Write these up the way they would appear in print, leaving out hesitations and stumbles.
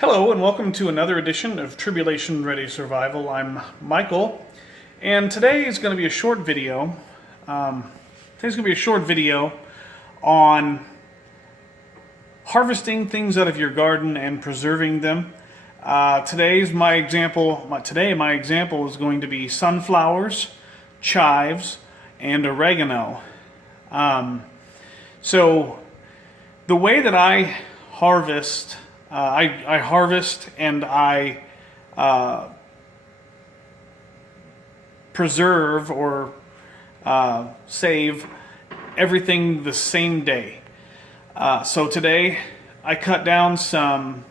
Hello and welcome to another edition of Tribulation Ready Survival. I'm Michael, and today is going to be a short video. On harvesting things out of your garden and preserving them. Today my example is going to be sunflowers, chives, and oregano. So the way that I harvest. I harvest and I preserve or save everything the same day. So today I cut down some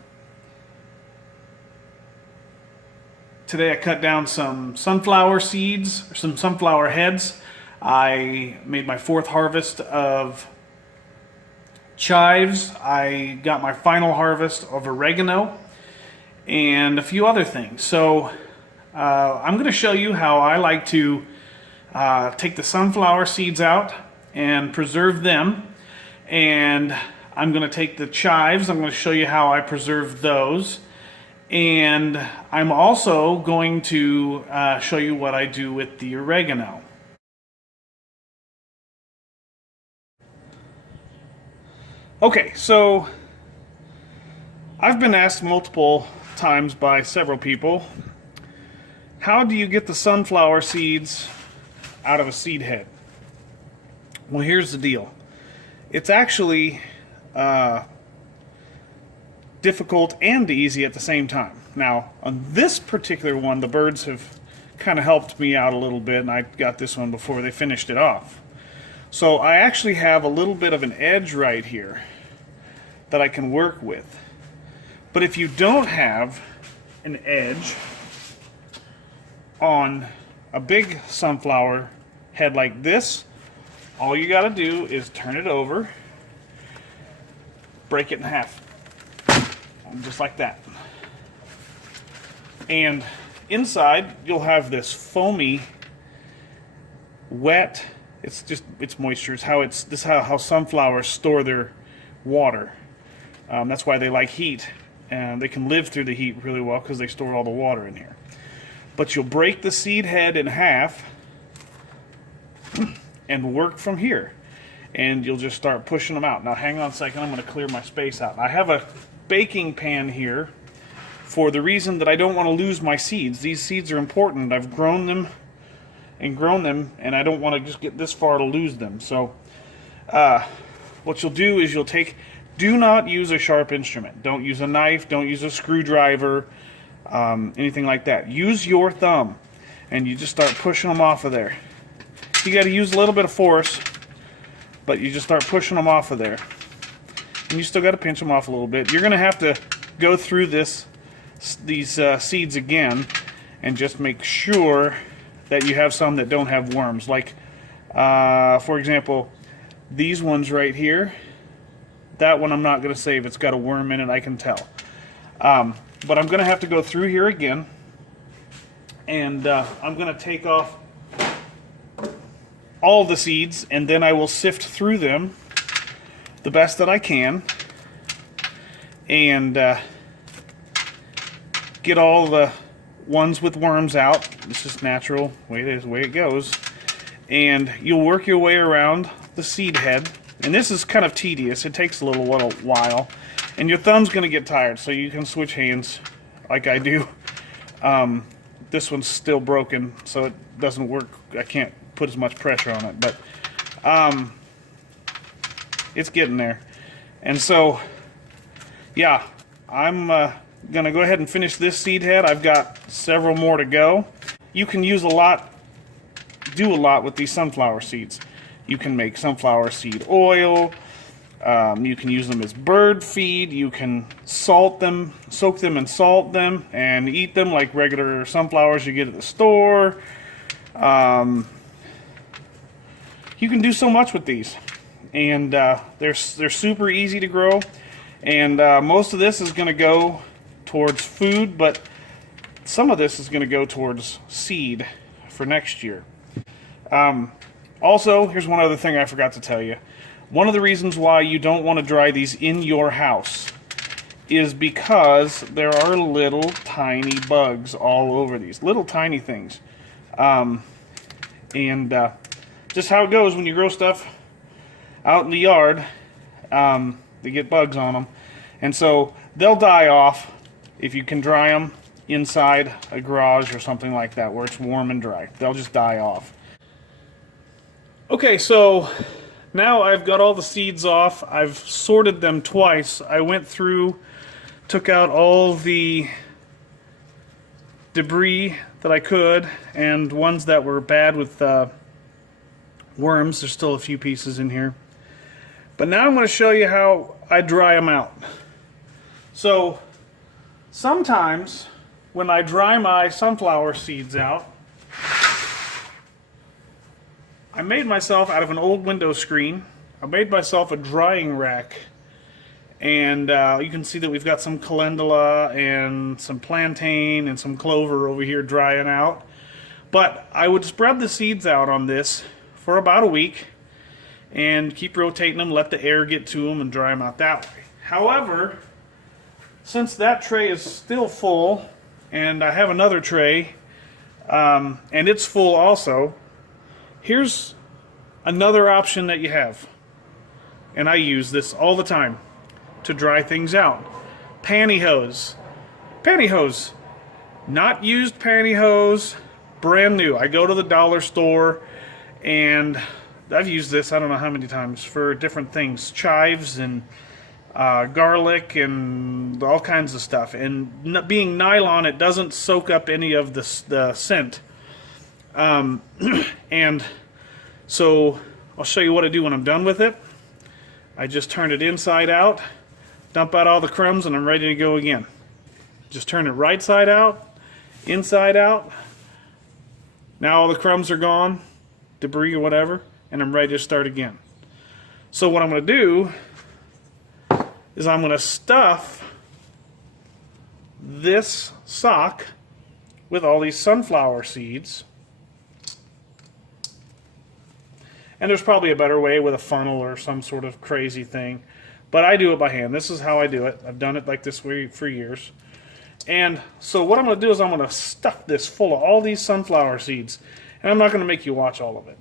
sunflower seeds, or some sunflower heads. I made my fourth harvest of chives. I got my final harvest of oregano and a few other things. So I'm going to show you how I like to take the sunflower seeds out and preserve them. And I'm going to take the chives. I'm going to show you how I preserve those. And I'm also going to show you what I do with the oregano. Okay, so I've been asked multiple times by several people, how do you get the sunflower seeds out of a seed head? Well, here's the deal. It's actually difficult and easy at the same time. Now, on this particular one, the birds have kind of helped me out a little bit, and I got this one before they finished it off. So I actually have a little bit of an edge right here that I can work with. But if you don't have an edge on a big sunflower head like this, all you got to do is turn it over, break it in half, just like that. And inside you'll have this foamy, wet, it's moisture. This is how sunflowers store their water. That's why they like heat, and they can live through the heat really well because they store all the water in here. But you'll break the seed head in half and work from here, and you'll just start pushing them out. Now hang on a second, I'm going to clear my space out. I have a baking pan here for the reason that I don't want to lose my seeds. These seeds are important. I've grown them, and I don't want to just get this far to lose them. So what you'll do is do not use a sharp instrument. Don't use a knife, don't use a screwdriver, anything like that. Use your thumb, and you just start pushing them off of there. You got to use a little bit of force, but you just start pushing them off of there. And you still got to pinch them off a little bit. You're going to have to go through these seeds again and just make sure that you have some that don't have worms. Like, for example, these ones right here. That one I'm not going to save. It's got a worm in it, I can tell. But I'm going to have to go through here again. And I'm going to take off all the seeds, and then I will sift through them the best that I can. And get all the ones with worms out. It's just natural. Way it goes. And you'll work your way around the seed head. And this is kind of tedious. It takes a little while. And your thumb's going to get tired, so you can switch hands like I do. This one's still broken, so it doesn't work. I can't put as much pressure on it. But it's getting there. And so, yeah, I'm going to go ahead and finish this seed head. I've got several more to go. You can do a lot with these sunflower seeds. You can make sunflower seed oil. You can use them as bird feed. You can soak them and salt them and eat them like regular sunflowers you get at the store. You can do so much with these. And they're super easy to grow. And most of this is going to go towards food, but some of this is going to go towards seed for next year. Also, here's one other thing I forgot to tell you. One of the reasons why you don't want to dry these in your house is because there are little tiny bugs all over these. Little tiny things. Just how it goes when you grow stuff out in the yard, they get bugs on them. And so they'll die off if you can dry them inside a garage or something like that where it's warm and dry. They'll just die off. Okay, so now I've got all the seeds off. I've sorted them twice. I went through, took out all the debris that I could, and ones that were bad with worms. There's still a few pieces in here. But now I'm going to show you how I dry them out. So sometimes when I dry my sunflower seeds out, I made myself, out of an old window screen, I made myself a drying rack. And you can see that we've got some calendula and some plantain and some clover over here drying out. But I would spread the seeds out on this for about a week and keep rotating them, let the air get to them, and dry them out that way. However, since that tray is still full, and I have another tray, and it's full also, here's another option that you have. And I use this all the time to dry things out. Pantyhose. Pantyhose. Not used pantyhose, brand new. I go to the dollar store and I've used this I don't know how many times for different things. Chives and garlic and all kinds of stuff. And being nylon, it doesn't soak up any of the scent. And so I'll show you what I do when I'm done with it. I just turn it inside out, dump out all the crumbs, and I'm ready to go again. Just turn it right side out, inside out. Now all the crumbs are gone, debris or whatever, and I'm ready to start again. So what I'm going to do is I'm going to stuff this sock with all these sunflower seeds. And there's probably a better way with a funnel or some sort of crazy thing. But I do it by hand. This is how I do it. I've done it like this way for years. And so what I'm going to do is I'm going to stuff this full of all these sunflower seeds. And I'm not going to make you watch all of it.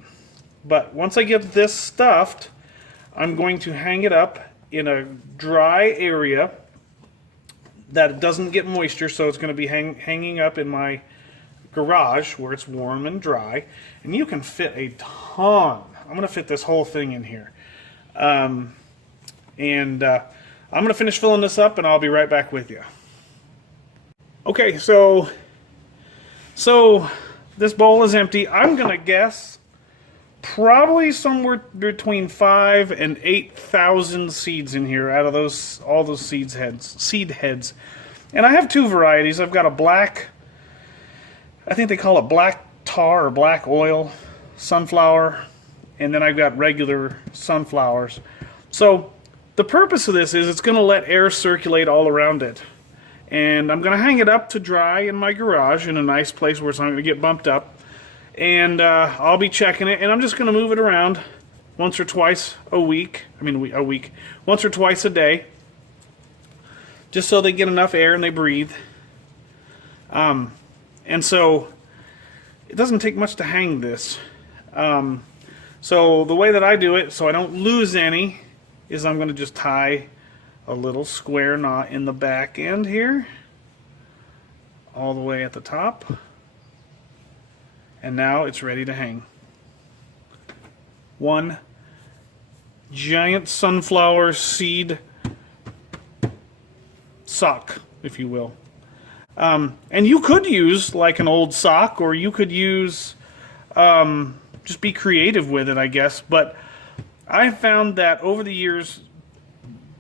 But once I get this stuffed, I'm going to hang it up in a dry area that doesn't get moisture. So it's going to be hanging up in my garage where it's warm and dry. And you can fit a ton. I'm going to fit this whole thing in here. I'm going to finish filling this up and I'll be right back with you. Okay, so this bowl is empty. I'm going to guess probably somewhere between 5,000 and 8,000 seeds in here out of all those seed heads. And I have two varieties. I've got a black, I think they call it black tar or black oil sunflower, and then I've got regular sunflowers. So the purpose of this is it's going to let air circulate all around it. And I'm going to hang it up to dry in my garage in a nice place where it's not going to get bumped up. And I'll be checking it, and I'm just going to move it around once or twice a week. Once or twice a day. Just so they get enough air and they breathe. And so it doesn't take much to hang this. So the way that I do it, so I don't lose any, is I'm going to just tie a little square knot in the back end here, all the way at the top, and now it's ready to hang. One giant sunflower seed sock, if you will. And you could use like an old sock, or you could use just be creative with it, I guess. But I found that over the years,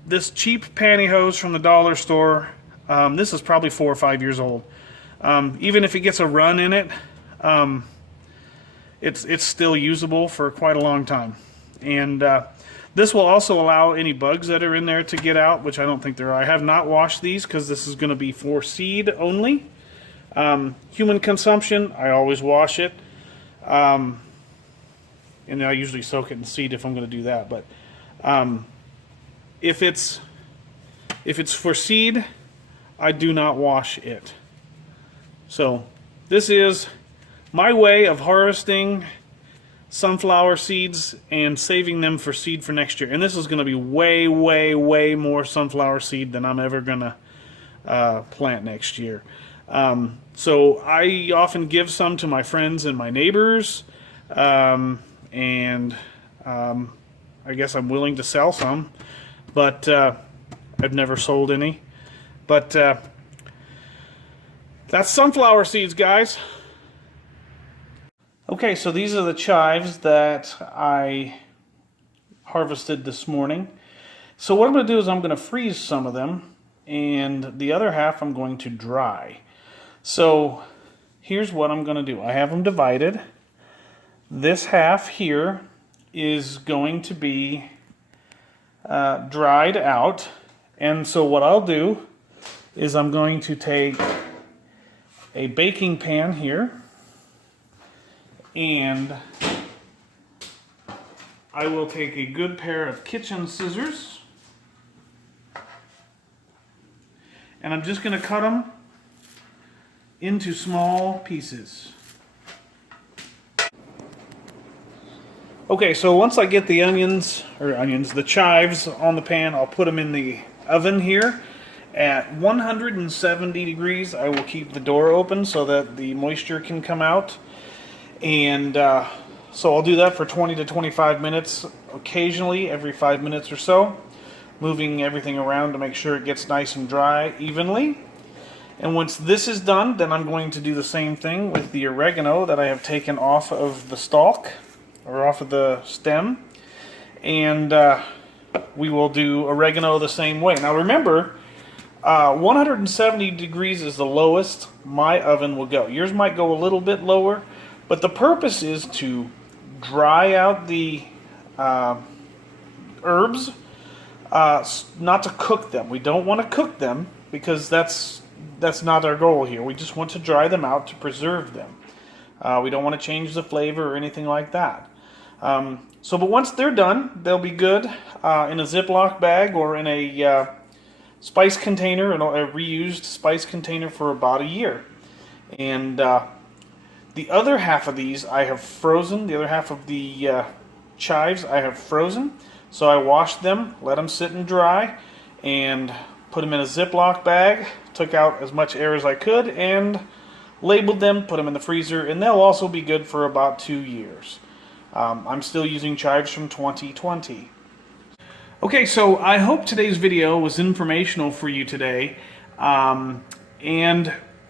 this cheap pantyhose from the dollar store, this is probably 4 or 5 years old. Even if it gets a run in it, it's still usable for quite a long time. And this will also allow any bugs that are in there to get out, which I don't think there are. I have not washed these because this is going to be for seed only. Human consumption, I always wash it. And I usually soak it in seed if I'm going to do that. But if it's If it's for seed, I do not wash it. So this is my way of harvesting sunflower seeds and saving them for seed for next year. And this is going to be way, way, way more sunflower seed than I'm ever going to plant next year. So I often give some to my friends and my neighbors, and I guess I'm willing to sell some, but I've never sold any. But that's sunflower seeds, guys. Okay, so these are the chives that I harvested this morning. So what I'm going to do is I'm going to freeze some of them, and the other half I'm going to dry. So here's what I'm going to do. I have them divided. This half here is going to be dried out, and so what I'll do is I'm going to take a baking pan here, and I will take a good pair of kitchen scissors, and I'm just going to cut them into small pieces. Okay, so once I get the the chives on the pan, I'll put them in the oven here. At 170 degrees, I will keep the door open so that the moisture can come out. And so I'll do that for 20 to 25 minutes, occasionally every 5 minutes or so, moving everything around to make sure it gets nice and dry evenly. And once this is done, then I'm going to do the same thing with the oregano that I have taken off of the stalk, or off of the stem. And we will do oregano the same way. Now remember, 170 degrees is the lowest my oven will go. Yours might go a little bit lower, but the purpose is to dry out the herbs, not to cook them. We don't want to cook them because that's not our goal here. We just want to dry them out to preserve them. We don't want to change the flavor or anything like that. But once they're done, they'll be good in a Ziploc bag or in a spice container, a reused spice container for about a year. And the other half of these I have frozen. The other half of the chives I have frozen. So I washed them, let them sit and dry, and put them in a Ziploc bag, took out as much air as I could, and labeled them, put them in the freezer, and they'll also be good for about 2 years. I'm still using chives from 2020. Okay, so I hope today's video was informational for you today. And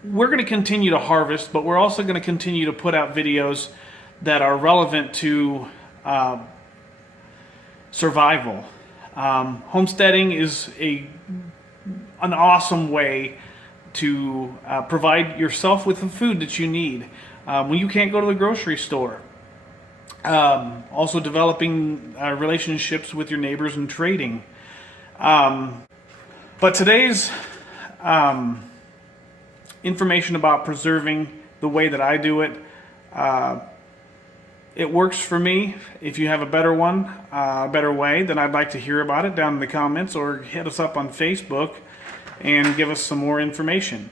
we're going to continue to harvest, but we're also going to continue to put out videos that are relevant to survival. Homesteading is an awesome way to provide yourself with the food that you need when you can't go to the grocery store. Also developing relationships with your neighbors and trading. But today's information about preserving the way that I do it, it works for me. If you have a better one, a better way, then I'd like to hear about it down in the comments, or hit us up on Facebook and give us some more information.